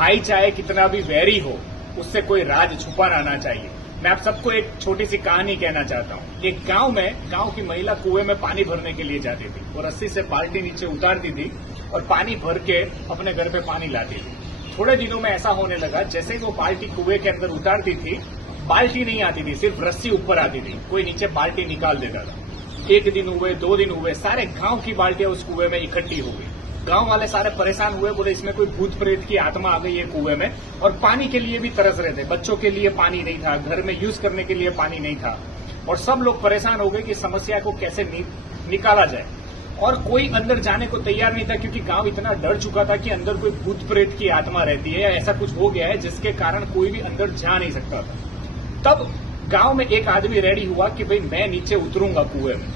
भाई चाहे कितना भी वैरी हो, उससे कोई राज छुपा रहना चाहिए। मैं आप सबको एक छोटी सी कहानी कहना चाहता हूँ। एक गांव की महिला कुएं में पानी भरने के लिए जाती थी। वो रस्सी से बाल्टी नीचे उतारती थी और पानी भर के अपने घर पे पानी लाती थी। थोड़े दिनों में ऐसा होने लगा, जैसे ही वो बाल्टी कुएं के अंदर उतारती थी, बाल्टी नहीं आती थी, सिर्फ रस्सी ऊपर आती थी। कोई नीचे बाल्टी निकाल देता था। एक दिन हुए, 2 दिन हुए, सारे गांव की बाल्टियां उस कुएं में इकट्ठी हो गई। गांव वाले सारे परेशान हुए, बोले इसमें कोई भूत प्रेत की आत्मा आ गई है कुएं में, और पानी के लिए भी तरस रहे थे। बच्चों के लिए पानी नहीं था, घर में यूज करने के लिए पानी नहीं था, और सब लोग परेशान हो गए कि समस्या को कैसे निकाला जाए। और कोई अंदर जाने को तैयार नहीं था, क्योंकि गांव इतना डर चुका था कि अंदर कोई भूत प्रेत की आत्मा रहती है या ऐसा कुछ हो गया है जिसके कारण कोई भी अंदर जा नहीं सकता था। तब गांव में एक आदमी रेडी हुआ कि भाई मैं नीचे उतरूंगा कुएं में,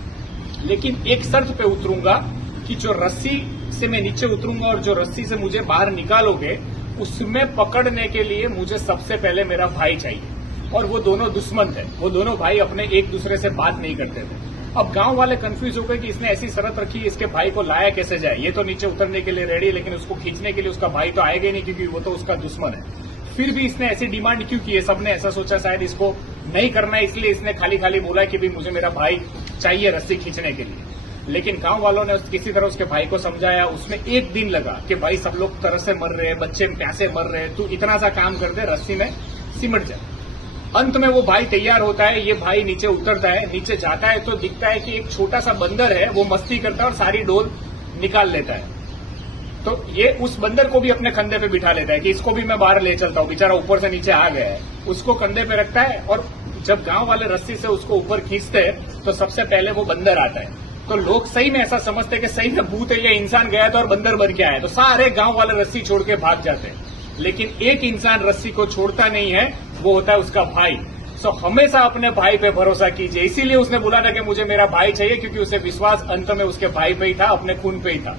लेकिन एक शर्त पे उतरूंगा कि जो रस्सी से मैं नीचे उतरूंगा और जो रस्सी से मुझे बाहर निकालोगे, उसमें पकड़ने के लिए मुझे सबसे पहले मेरा भाई चाहिए। और वो दोनों दुश्मन थे, वो दोनों भाई अपने एक दूसरे से बात नहीं करते थे। अब गांव वाले कंफ्यूज हो गए कि इसने ऐसी शर्त रखी, इसके भाई को लाया कैसे जाए। ये तो नीचे उतरने के लिए रेडी है, लेकिन उसको खींचने के लिए उसका भाई तो आएगा ही नहीं, क्योंकि वो तो उसका दुश्मन है। फिर भी इसने ऐसी डिमांड क्यों की है? सबने ऐसा सोचा शायद इसको नहीं करना है, इसलिए इसने खाली खाली बोला कि भाई मुझे मेरा भाई चाहिए रस्सी खींचने के लिए। लेकिन गांव वालों ने किसी तरह उसके भाई को समझाया। उसमें एक दिन लगा कि भाई सब लोग तरस से मर रहे हैं, बच्चे प्यासे मर रहे हैं, तू इतना सा काम कर दे, रस्सी में सिमट जाए। अंत में वो भाई तैयार होता है, ये भाई नीचे उतरता है। नीचे जाता है तो दिखता है कि एक छोटा सा बंदर है, वो मस्ती करता है और सारी डोल निकाल लेता है। तो ये उस बंदर को भी अपने कंधे पे बिठा लेता है कि इसको भी मैं बाहर ले चलता हूँ, बेचारा ऊपर से नीचे आ गया है। उसको कंधे पे रखता है, और जब गांव वाले रस्सी से उसको ऊपर खींचते हैं तो सबसे पहले वो बंदर आता है। तो लोग सही में ऐसा समझते हैं कि सही में भूत है, या इंसान गया था और बंदर बन के आया, तो सारे गांव वाले रस्सी छोड़ के भाग जाते हैं। लेकिन एक इंसान रस्सी को छोड़ता नहीं है, वो होता है उसका भाई। सो हमेशा अपने भाई पे भरोसा कीजिए। इसीलिए उसने बोला था कि मुझे मेरा भाई चाहिए, क्योंकि उसे विश्वास अंत में उसके भाई पे ही था, अपने खून पे ही था।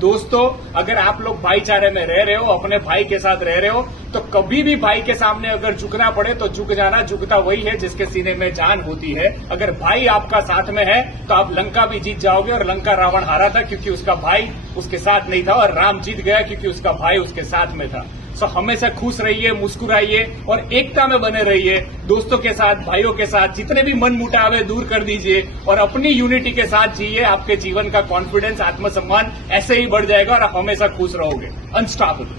दोस्तों, अगर आप लोग भाईचारे में रह रहे हो, अपने भाई के साथ रह रहे हो, तो कभी भी भाई के सामने अगर झुकना पड़े तो झुक जाना। झुकता वही है जिसके सीने में जान होती है। अगर भाई आपका साथ में है तो आप लंका भी जीत जाओगे। और लंका रावण हारा था क्योंकि उसका भाई उसके साथ नहीं था, और राम जीत गया क्योंकि उसका भाई उसके साथ में था। सो हमेशा खुश रहिए, मुस्कुराइए और एकता में बने रहिए। दोस्तों के साथ, भाइयों के साथ जितने भी मन मुटाव है दूर कर दीजिए और अपनी यूनिटी के साथ जिए। आपके जीवन का कॉन्फिडेंस, आत्मसम्मान ऐसे ही बढ़ जाएगा और आप हमेशा खुश रहोगे। अनस्टॉपेबल।